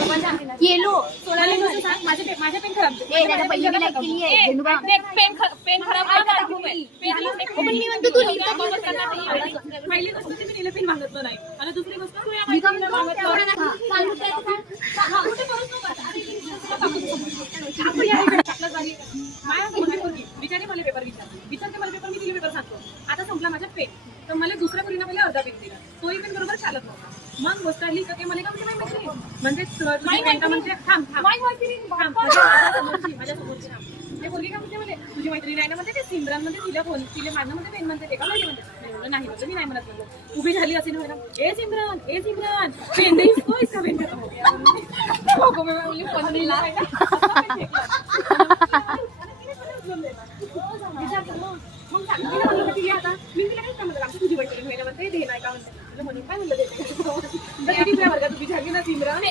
yellow माझ्या pen खराब pen खराब मी म्हणतो तू पहिली गोष्ट मी नील पेन मागतलं नाही आणि दुसरी गोष्ट विचारते मला पेपर विचारते मला पेपर मी दिले पेपर सांगतो आता संपला माझा पेन तर मला दुसऱ्या मुलीनं मला अर्धा पेन दिला तोही पेन बरोबर चालत नव्हता मग गोष्ट आली तर ते मला का म्हणजे माझ्या समोरची ते बोलली का म्हणजे तुझी मैत्रिणी नाही ना म्हणते ते सिमरन म्हणजे तिला बोल तिला माझ्या मध्ये पेन म्हणते ते का माहिती म्हणते नाही म्हणते मी नाही म्हणत म्हणतो उभी झाली असेल ना ए सिमरन पेन देईस को इसका पेन खत्म हो गया